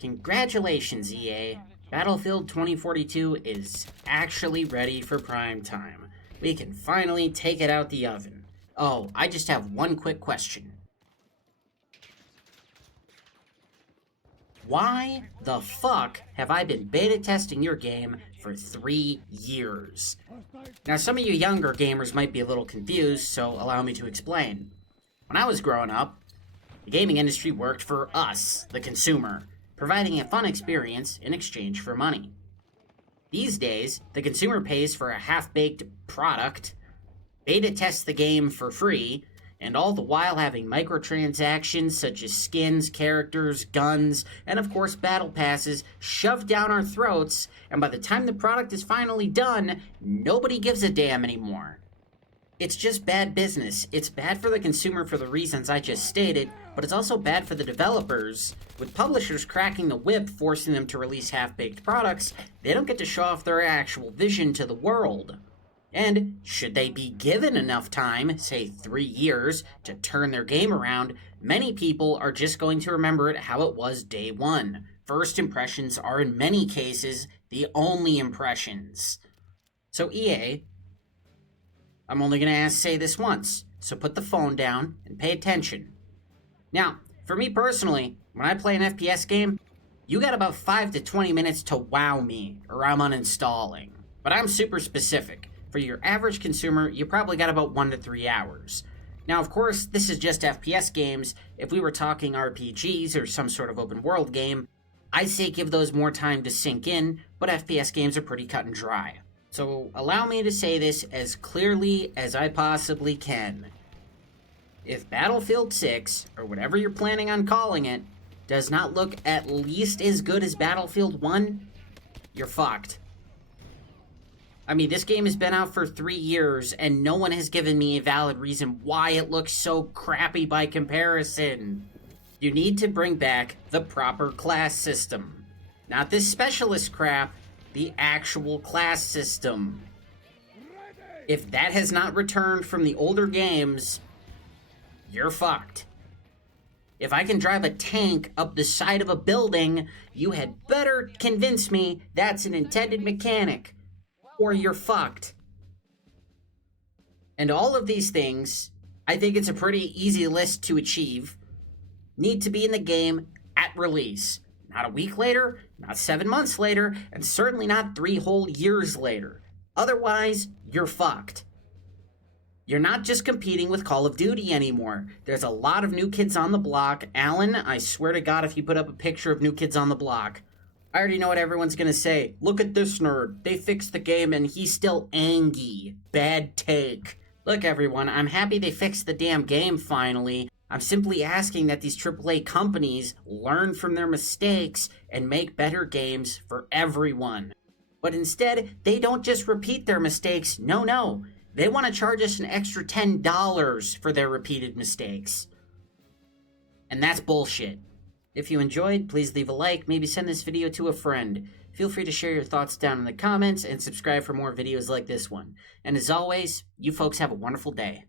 Congratulations, EA. Battlefield 2042 is actually ready for prime time. We can finally take it out the oven. Oh, I just have one quick question. Why the fuck have I been beta testing your game for 3 years? Now, some of you younger gamers might be a little confused, so allow me to explain. When I was growing up, the gaming industry worked for us, the consumer, providing a fun experience in exchange for money. These days, the consumer pays for a half-baked product, beta tests the game for free, and all the while having microtransactions such as skins, characters, guns, and of course battle passes shoved down our throats, and by the time the product is finally done, nobody gives a damn anymore. It's just bad business. It's bad for the consumer for the reasons I just stated, but it's also bad for the developers. With publishers cracking the whip, forcing them to release half-baked products, they don't get to show off their actual vision to the world. And should they be given enough time, say 3 years, to turn their game around, many people are just going to remember it how it was day one. First impressions are in many cases the only impressions. So EA, I'm only going to say this once, so put the phone down and pay attention. Now, for me personally, when I play an FPS game, you got about 5 to 20 minutes to wow me, or I'm uninstalling. But I'm super specific. For your average consumer, you probably got about 1 to 3 hours. Now, of course, this is just FPS games. If we were talking RPGs or some sort of open world game, I'd say give those more time to sink in, but FPS games are pretty cut and dry. So allow me to say this as clearly as I possibly can. If Battlefield 6, or whatever you're planning on calling it, does not look at least as good as Battlefield 1, you're fucked. I mean, this game has been out for 3 years, and no one has given me a valid reason why it looks so crappy by comparison. You need to bring back the proper class system. Not this specialist crap, the actual class system. If that has not returned from the older games, you're fucked. If I can drive a tank up the side of a building, you had better convince me that's an intended mechanic, or you're fucked. And all of these things, I think it's a pretty easy list to achieve, need to be in the game at release. Not a week later, not 7 months later, and certainly not 3 whole years later. Otherwise, you're fucked. You're not just competing with Call of Duty anymore. There's a lot of new kids on the block. Alan, I swear to God, if you put up a picture of new kids on the block, I already know what everyone's gonna say. Look at this nerd. They fixed the game and he's still angry. Bad take. Look, everyone, I'm happy they fixed the damn game finally. I'm simply asking that these AAA companies learn from their mistakes and make better games for everyone. But instead, they don't just repeat their mistakes. No. They want to charge us an extra $10 for their repeated mistakes. And that's bullshit. If you enjoyed, please leave a like, maybe send this video to a friend. Feel free to share your thoughts down in the comments and subscribe for more videos like this one. And as always, you folks have a wonderful day.